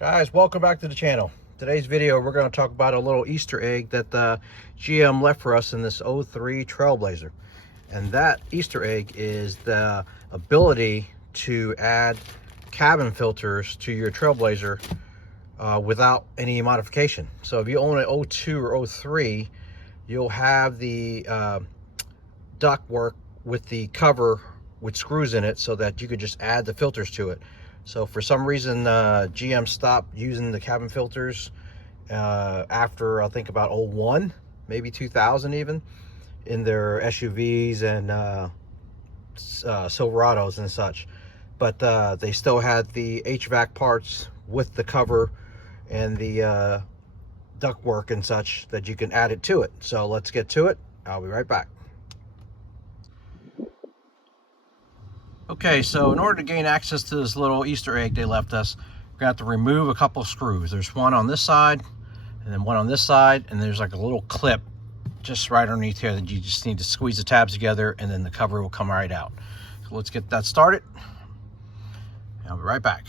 Guys, welcome back to the channel. Today's video we're going to talk about a little Easter egg that GM left for us in this 03 Trailblazer. And that Easter egg is the ability to add cabin filters to your Trailblazer without any modification. So if you own an 02 or 03, you'll have the ductwork with the cover with screws in it so that you could just add the filters to it. So for some reason, GM stopped using the cabin filters after I think about 01, maybe 2000 even, in their SUVs and Silverados and such. But they still had the HVAC parts with the cover and the ductwork and such that you can add it to it. So let's get to it. I'll be right back. Okay, so in order to gain access to this little Easter egg they left us, we're going to have to remove a couple screws. There's one on this side, and then one on this side, and there's like a little clip just right underneath here that you just need to squeeze the tabs together, and then the cover will come right out. So let's get that started. I'll be right back.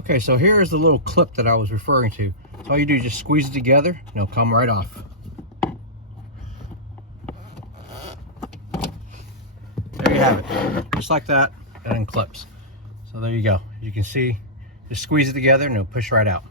Okay, so here's the little clip that I was referring to. So all you do is just squeeze it together and it'll come right off. There you have it. Just like that, and then clips. So there you go. You can see, just squeeze it together and it'll push right out.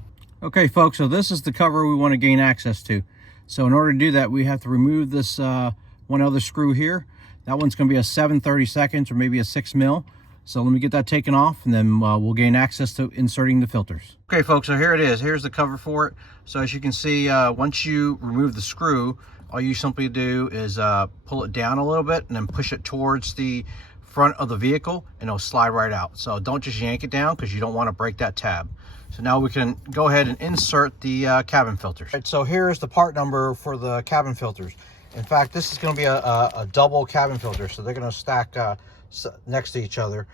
Okay folks, so this is the cover we want to gain access to. So in order to do that, we have to remove this one other screw here. That one's going to be a 7/32 or maybe a 6 mil. So let me get that taken off, and then we'll gain access to inserting the filters. Okay folks, so here it is. Here's the cover for it. So as you can see, once you remove the screw, all you simply do is pull it down a little bit and then push it towards the front of the vehicle, and it'll slide right out. So don't just yank it down because you don't want to break that tab. So now we can go ahead and insert the cabin filters. Right, so here's the part number for the cabin filters. In fact, this is going to be a double cabin filter, so they're going to stack next to each other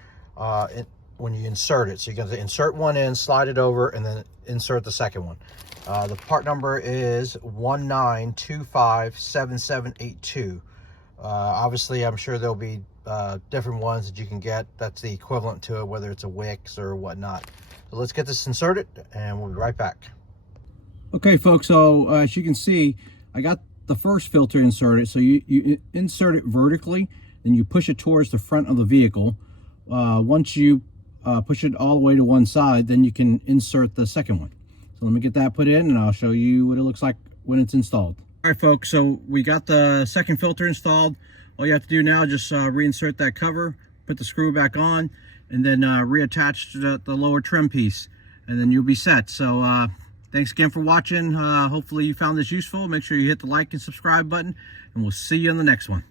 when you insert it. So you're going to insert one in, slide it over, and then insert the second one. The part number is 19257782. Obviously, I'm sure there'll be different ones that you can get that's the equivalent to it, whether it's a Wix or whatnot. So let's get this inserted, and we'll be right back. Okay, folks, so as you can see, I got the first filter inserted. So you insert it vertically, then you push it towards the front of the vehicle. Once you push it all the way to one side, then you can insert the second one. So let me get that put in, and I'll show you what it looks like when it's installed. All right, folks, so we got the second filter installed. All you have to do now is just reinsert that cover, put the screw back on, and then reattach the lower trim piece, and then you'll be set. So thanks again for watching. Hopefully you found this useful. Make sure you hit the like and subscribe button, and we'll see you on the next one.